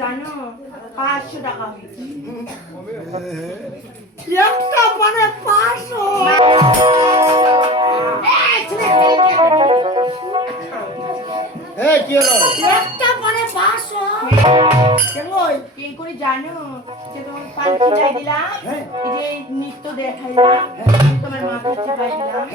জানো 500 টাকা হয়েছে একটা মানে 500 কি হলো একটা মানে 500 কেন কি করে জানো যে তোমার পালকি যাই দিলাম এই যে নৃত্য দেখাইলাম তোমার মাথা চিপাই দিলাম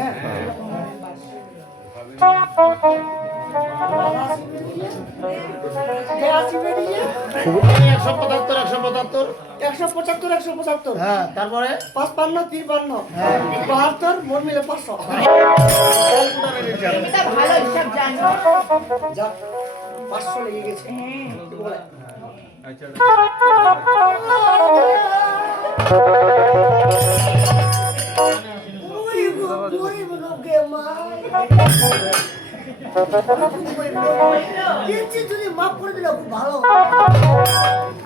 হ্যাঁ তারপরে 55 53 72 মোট মিলে 500 এটা ভালো হিসাব জানো যা 500 লেগে গেছে কি বলে যদি মাফ করে দিলে খুব ভালো।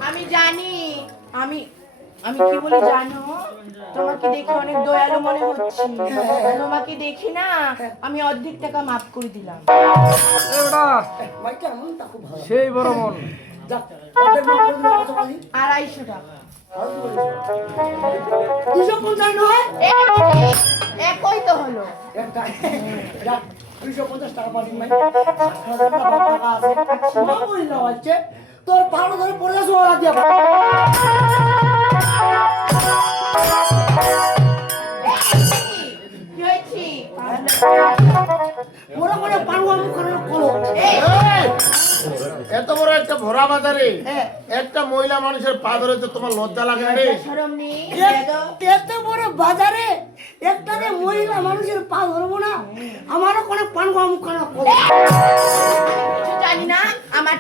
আমি জানি আমি আমি কি বলি জানো তোমাকে দেখে অনেক দয়ালু মনে হচ্ছে তোমাকে দেখি না আমি অর্ধেক টাকা মাফ করে দিলাম মাইটা মনটা খুব ভালো সেই বড় মন যা অর্ধেক মাফ করে দিলে কত পালি 250 টাকা 250 নয় একই তো হলো একটা যা 250 টাকা পাবি মাই 1000 টাকা আছে না বললো আছে তোর ভালো ধরে পড়ে যাস ওরা দিয়া কি হয়েছে মোরা করে পারবো আমি করে কলো এত বড় একটা ভরা বাজারে একটা মহিলা মানুষের পা ধরে তো তোমার লজ্জা লাগে না রে শরম নেই এত বড় বাজারে একটা যে মহিলা মানুষের পা ধরবো না আমারও কোনো পান মুখ করে জানি না আমার